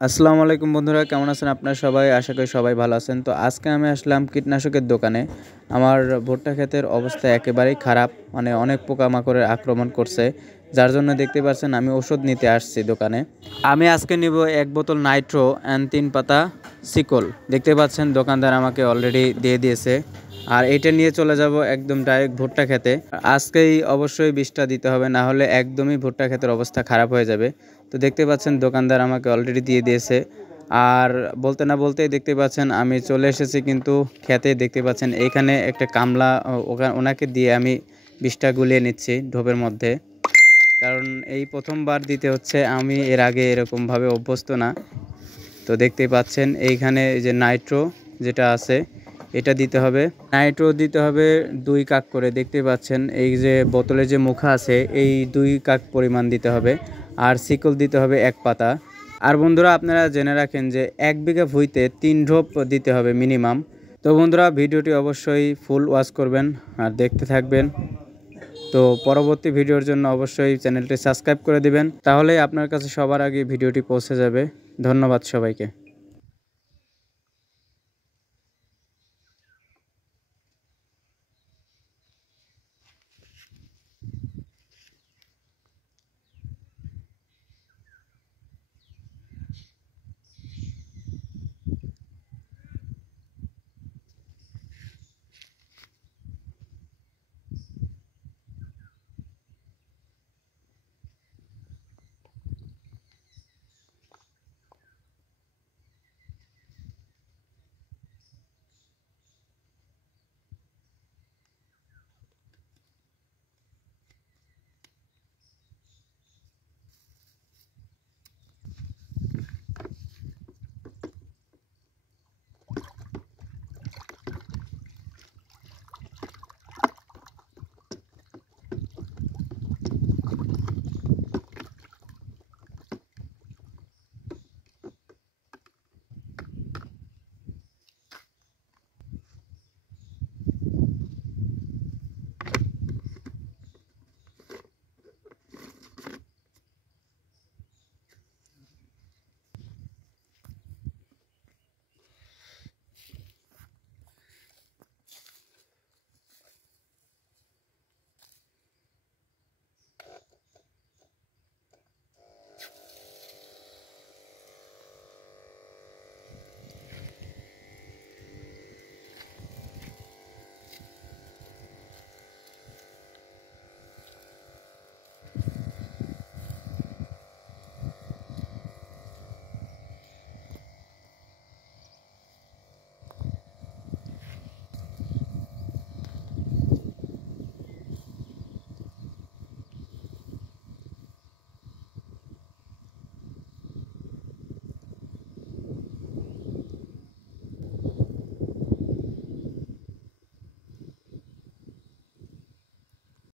আসসালামু আলাইকুম বন্ধুরা, কেমন আছেন আপনারা সবাই? আশা করি সবাই ভালো আছেন। তো আজকে আমি আসলাম কীটনাশকের দোকানে। আমার ভুট্টা ক্ষেতের অবস্থা একেবারেই খারাপ, মানে অনেক পোকামাকড়ের আক্রমণ করছে, যার জন্য দেখতে পাচ্ছেন আমি ওষুধ নিতে আসছি দোকানে। আমি আজকে নিব 1 বোতল নাইট্রো অ্যান্ড 3 পাতা সিকল। দেখতে পাচ্ছেন দোকানদার আমাকে অলরেডি দিয়ে দিয়েছে। আর এইটা নিয়ে চলে যাব একদম ডাইরেক্ট ভুট্টা খেতে। আজকেই অবশ্যই বিষটা দিতে হবে, না হলে একদমই ভুট্টা ক্ষেতের অবস্থা খারাপ হয়ে যাবে। তো দেখতে পাচ্ছেন দোকানদার আমাকে অলরেডি দিয়ে দিয়েছে। আর বলতে না বলতেই দেখতে পাচ্ছেন আমি চলে এসেছি কিন্তু খেতে। দেখতে পাচ্ছেন এইখানে একটা কামলা, ওনাকে দিয়ে আমি বিষটা গুলিয়ে নিচ্ছি ঢোপের মধ্যে, কারণ এই প্রথমবার দিতে হচ্ছে। আমি এর আগে এরকমভাবে অভ্যস্ত না। তো দেখতেই পাচ্ছেন এইখানে যে নাইট্রো যেটা আছে এটা দিতে হবে। নাইট্রো দিতে হবে 2 কাপ করে। দেখতে পাচ্ছেন এই যে বোতলে যে মুখা আছে এই 2 কাপ পরিমাণ দিতে হবে। আর সিকল দিতে হবে 1 পাতা। আর বন্ধুরা আপনারা জেনে রাখেন যে 1 বিঘা ভুঁইতে 3 ঢোপ দিতে হবে মিনিমাম। তো বন্ধুরা ভিডিওটি অবশ্যই ফুল ওয়াচ করবেন আর দেখতে থাকবেন। তো পরবর্তী ভিডিওর জন্য অবশ্যই চ্যানেলটি সাবস্ক্রাইব করে দিবেন, তাহলে আপনার কাছে সবার আগে ভিডিওটি পৌঁছে যাবে। ধন্যবাদ সবাইকে।